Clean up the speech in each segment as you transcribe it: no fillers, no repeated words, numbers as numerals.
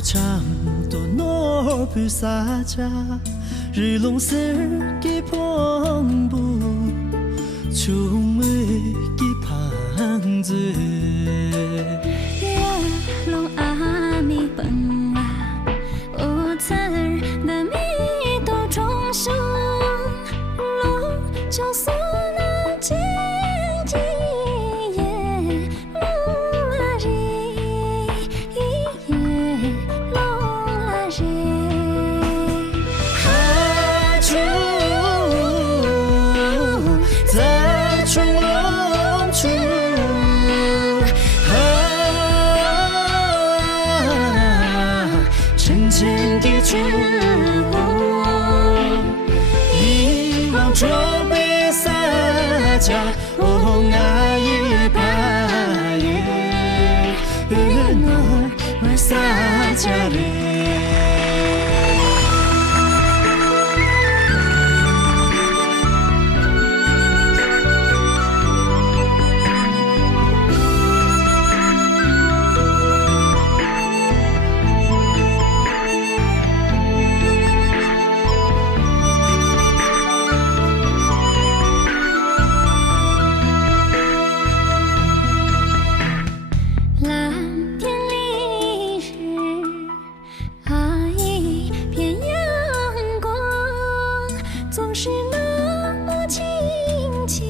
참도 높이 사자 릴롱슬기 펑부 충무기 방즈 long ami bằng là ô thơ đã mi tô trong sông long trong số na chi chi ye long la ri ye long la ri hai chú在冲浪处深浅的触遗忘中被洒家哦爱也怕也诺我洒家里总是那么亲切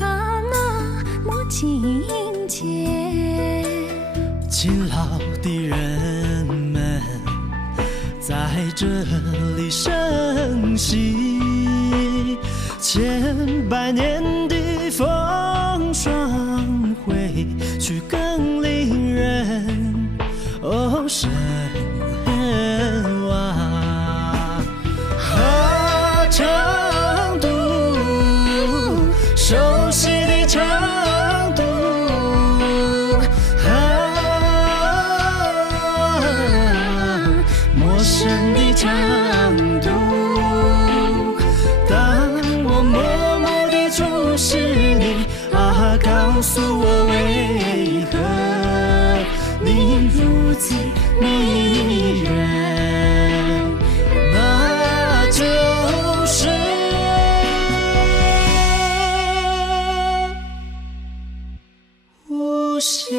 啊，那么亲切。勤劳的人们在这里生息，千百年的风霜会去更令人神往。长度，熟悉的长度，陌生的长度。当我默默地注视你，告诉我为何你如此迷人。就是无限。